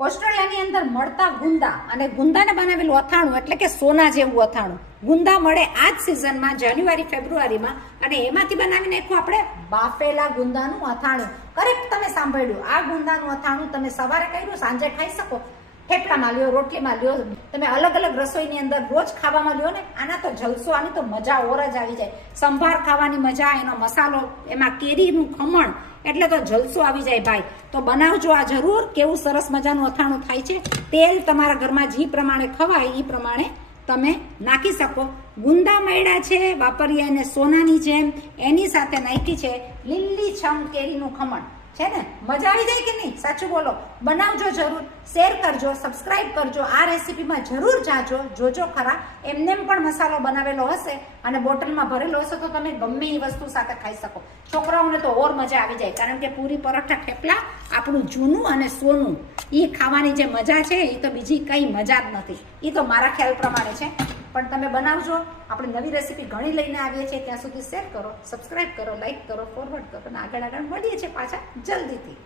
ઓસ્ટ્રેલિયાની અંદર મળતા ગુંદા અને ગુંદાને બનાવેલું અથાણું એટલે કે સોના જેવું અથાણું. ગુંદા મળે આ જ સિઝનમાં જાન્યુઆરી ફેબ્રુઆરીમાં અને એમાંથી બનાવી નાખ્યું આપણે બાફેલા ગુંદાનું અથાણું. કરેક્ટ તમે સાંભળ્યું. આ ગુંદાનું અથાણું તમે સવારે કર્યું, સાંજે ખાઈ શકો. થેપલામાં લ્યો, રોટલીમાં લ્યો, તમે અલગ અલગ રસોઈની અંદર રોજ ખાવામાં લ્યો ને, આના તો જલસો, આની તો મજા ઓર જ આવી જાય. સંભાર ખાવાની મજા, એનો મસાલો, એમાં કેરીનું ખમણ, એટલે તો જલસો આવી જાય ભાઈ. તો બનાવજો આ જરૂર. કેવું સરસ મજાનું અથાણું થાય છે. તેલ તમારા ઘરમાં જે પ્રમાણે ખવાય એ પ્રમાણે તમે નાખી શકો. ગુંદા મળ્યા છે વાપરીએ અને સોનાની જેમ, એની સાથે નાખી છે લીલી છમ કેરીનું ખમણ. છે ને, મજા આવી જાય કે નહીં? સાચું બોલો. બનાવજો જરૂર, શેર કરજો, સબસ્ક્રાઇબ કરજો. આ રેસીપીમાં જરૂર જાજો, જોજો ખરા. એમને પણ મસાલો બનાવેલો હશે અને બોટલમાં ભરેલો હશે તો તમે ગમે એ વસ્તુ સાથે ખાઈ શકો. છોકરાઓને તો ઓર મજા આવી જાય, કારણ કે પૂરી પરોઠા થેપલા આપણું જૂનું અને સોનું, એ ખાવાની જે મજા છે એ તો બીજી કઈ મજા જ નથી. એ તો મારા ખ્યાલ પ્રમાણે છે. પણ તમે બનાવજો. આપણે નવી રેસીપી ઘણી લઈને આવીએ છીએ. ત્યાં સુધી શેર કરો, સબસ્ક્રાઇબ કરો, લાઈક કરો, ફોરવર્ડ કરો અને આગળ મળીએ છીએ પાછા જલ્દીથી.